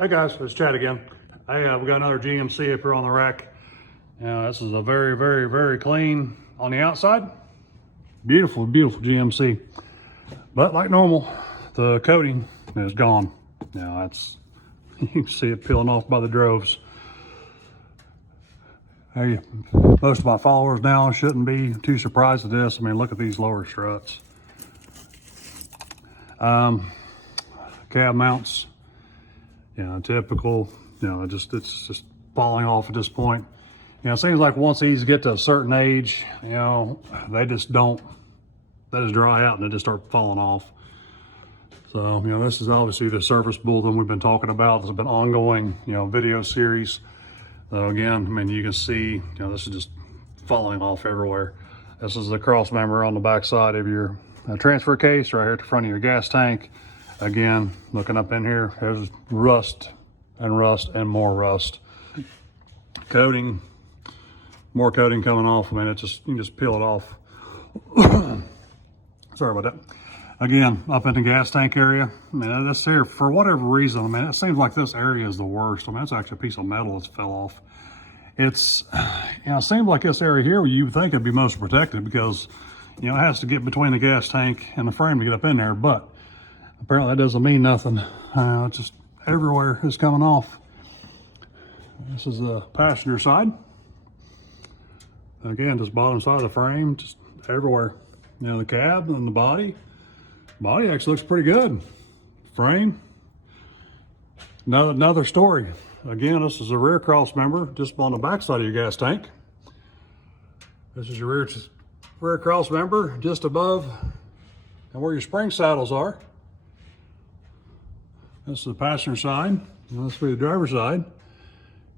Hey guys, it's Chad again. Hey, we got another GMC up here on the rack. Now this is a very clean on the outside. Beautiful GMC. But like normal, the coating is gone. Now that's, you can see it peeling off by the droves. Hey, most of my followers now shouldn't be too surprised at this. I mean, look at these lower struts. Cab mounts, typical, it's just falling off at this point. It seems like once these get to a certain age, they just dry out and they just start falling off. So, this is obviously the surface bulletin we've been talking about. This has been ongoing, video series. So again, I mean, you can see, this is just falling off everywhere. This is the Crossmember on the back side of your transfer case right here at the front of your gas tank. Again, looking up in here, there's rust and more rust. Coating, more coating coming off. I mean, you can just peel it off. Sorry about that. Again, up in the gas tank area, I mean, this here, for whatever reason, I mean, it seems like this area is the worst. I mean, it's actually a piece of metal that's fell off. It's, it seems like this area here, you would think it'd be most protected because, it has to get between the gas tank and the frame to get up in there, but apparently that doesn't mean nothing. It's just everywhere is coming off. This is the passenger side. Again, just bottom side of the frame, just everywhere. The cab and the body actually looks pretty good. Frame, another story. Again, this is a rear Crossmember just on the back side of your gas tank. This is your rear Crossmember just above and where your spring saddles are. This is the passenger side, and this will be the driver's side.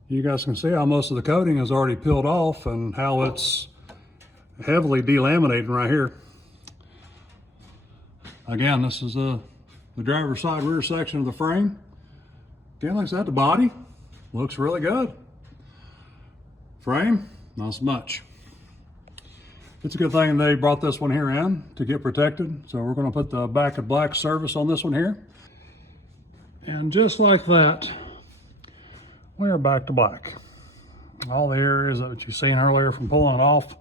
You guys can see how most of the coating is already peeled off and how it's heavily delaminating right here. Again, this is the driver's side rear section of the frame. Again, like I said, the body looks really good. Frame, not so much. It's a good thing they brought this one here in to get protected. So we're going to put the back of black service on this one here. And just like that, we are back to black. All the areas that you've seen earlier from pulling it off,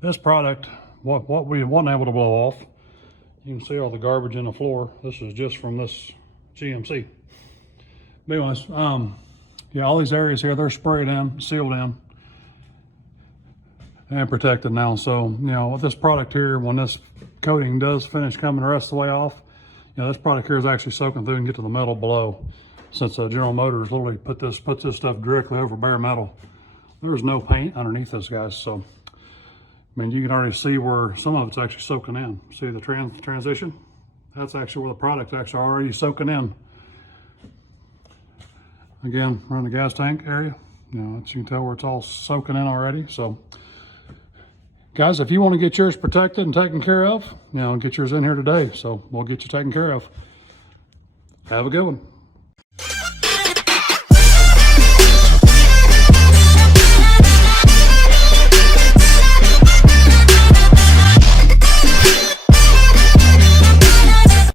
this product, what we wasn't able to blow off, you can see all the garbage in the floor. This is just from this GMC. But anyways, all these areas here, they're sprayed in, sealed in, and protected now. So, with this product here, when this coating does finish coming the rest of the way off, this product here is actually soaking through and get to the metal below. Since General Motors literally puts this stuff directly over bare metal, there's no paint underneath this, guys. So, I mean, you can already see where some of it's actually soaking in. See the transition? That's actually where the product's actually already soaking in. Again, we're in the gas tank area. You can tell where it's all soaking in already. So, guys, if you want to get yours protected and taken care of, get yours in here today. So we'll get you taken care of. Have a good one.